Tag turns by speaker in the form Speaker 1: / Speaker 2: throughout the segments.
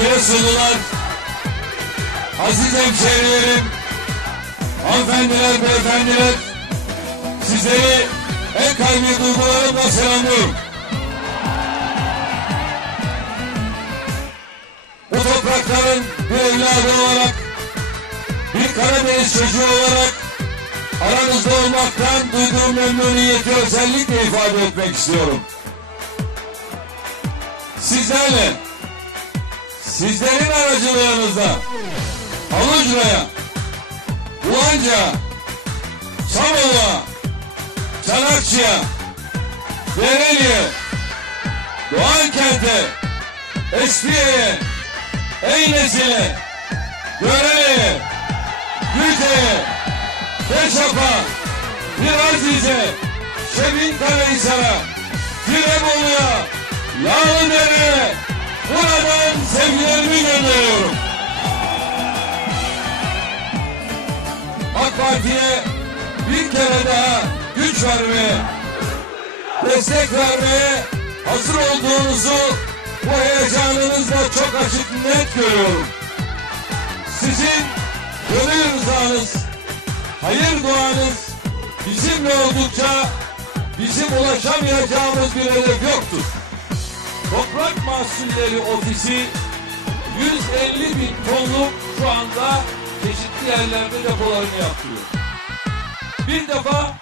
Speaker 1: Giresunlular, aziz hemşehrilerim, hanımefendiler, beyefendiler, sizleri en kalbi duygularımla selamlıyorum. Bu toprakların bir evladı olarak, bir Karadeniz çocuğu olarak aranızda olmaktan duyduğum memnuniyeti özellikle ifade etmek istiyorum. Sizlerle, sizlerin aracılığınızda Alucra'ya, Bulanca, Samova, Çanakçı'ya, Dereli'ye, Doğankent'e, Eskiye'ye, Eynesi'ne, Göre'ye, Güce'ye, Beşap'a, Birazize, Şebin Karahisar'a, Tirebolu'ya, Yağlıdere'ye buradan sevgilerimi gönderiyorum. AK Parti'ye bir kere daha güç vermeye, destek vermeye hazır olduğunuzu bu heyecanınızla çok açık net görüyorum. Sizin gönül rızanız, hayır duanız bizimle oldukça bizim ulaşamayacağımız bir hedef yoktur. Toprak Mahsulleri Ofisi 150 bin tonluk şu anda çeşitli yerlerde depolarını yaptırıyor. Bir defa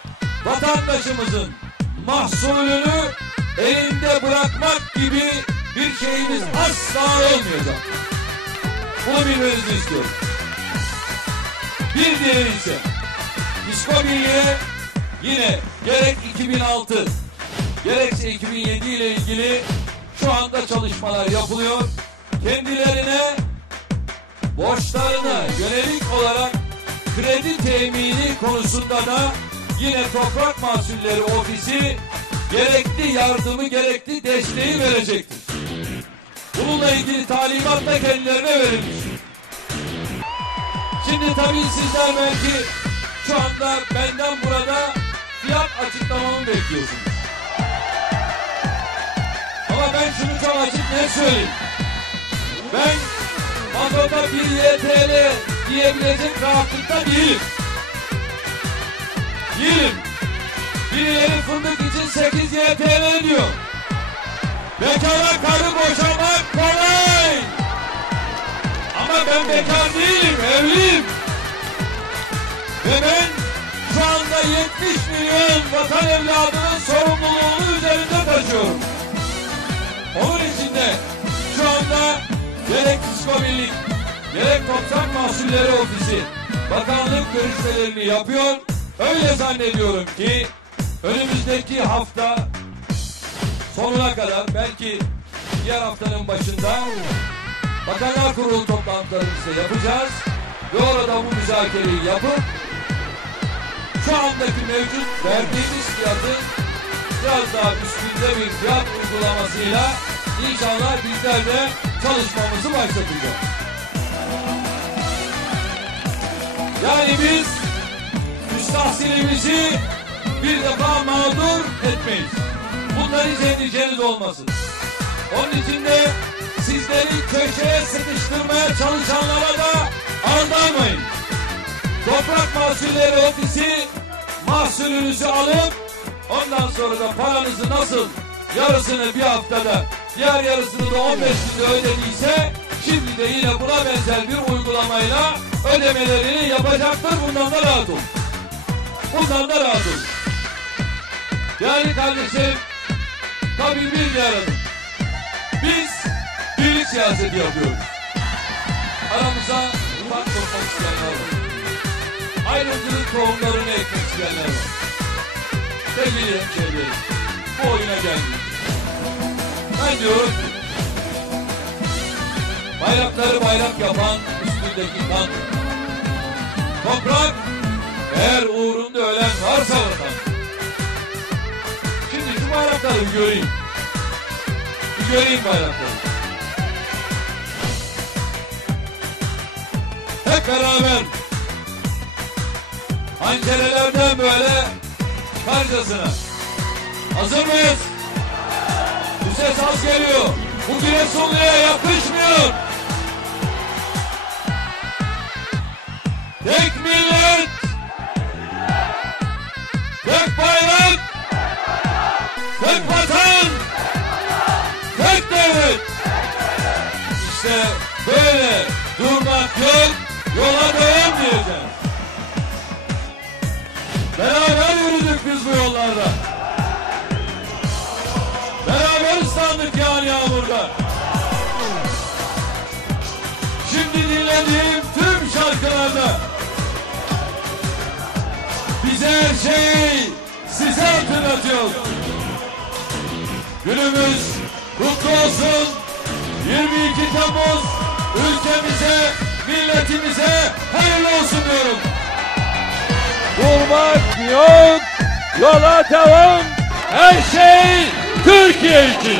Speaker 1: vatandaşımızın mahsulünü elinde bırakmak gibi bir şeyimiz asla olmayacak. Bunu bilmenizi istiyorum. Bir diğeri ise İSKO Birliği'ye yine gerek 2006 gerekse 2007 ile ilgili şu anda çalışmalar yapılıyor. Kendilerine borçlarına yönelik olarak kredi temini konusunda da yine Toprak Mahsulleri Ofisi gerekli yardımı, gerekli desteği verecektir. Bununla ilgili talimat da kendilerine verilmiş. Şimdi tabii sizler belki şu anda benden burada fiyat açıklamamı bekliyorsunuz. Ne söyleyeyim. Ben mazota bir YTL diyebilecek rahatlıkta değilim. Değilim. Birileri fındık için 8 YTL diyor. Bekara karı boşamak kolay. Ama ben bekar değilim, evliyim. Ve ben şu anda 70 milyon vatan evladının sorumluluğunu üzerinde taşıyorum. Onun için de şu anda gerek Disko Birlik, gerek Toprak Mahsulleri Ofisi bakanlık görüşmelerini yapıyor. Öyle zannediyorum ki önümüzdeki hafta sonuna kadar belki diğer haftanın başında Bakanlar Kurulu toplantılarımızı yapacağız ve orada bu müzakereyi yapıp şu andaki mevcut verdiğimiz fiyatın biraz daha üstünde bir fiyat uygulamasıyla inşallah bizler de çalışmamızı başlatacağız. Yani biz müstahsilimizi bir defa mağdur etmeyiz. Bunlar hiç endişeniz olmasın. Onun için de sizleri köşeye sıkıştırmaya çalışanlara da aldanmayın. Toprak Mahsulleri Ofisi mahsulünüzü alıp ondan sonra da paranızı nasıl yarısını bir haftada diğer yarısını da 15 günde ödediyse şimdi de yine buna benzer bir uygulamayla ödemelerini yapacaktır. Bundan da rahat olun. Bundan da rahat olun. Yani kardeşlerim tabii bir adım. Biz birlik siyaseti yapıyoruz. Aramıza ufak sokmak isteyenler var. Ayrımcılık tohumlarını ekmek isteyenler var. Sevgili hemşehrilerim, bu oyuna geldik. Ben diyorum bayrakları bayrak yapan üstündeki kan, toprak, eğer uğrunda ölen varsa vatan. Şimdi şu bayrakları bir göreyim. Bir göreyim bayrakları. Hep beraber hançerelerden böyle karcasına. Hazır mıyız? Bu ses az geliyor. Bu Giresunlu'ya yakışmıyor. Tek millet, tek bayrak, tek vatan, tek devlet. İşte böyle bu yollarda. Beraber ıslandık yağan yağmurda. Şimdi dinlediğim tüm şarkılarda bize her şeyi size hatırlatıyor. Günümüz kutlu olsun. 22 Temmuz ülkemize, milletimize hayırlı olsun diyorum. Durmak yok, yola devam, her şey Türkiye için.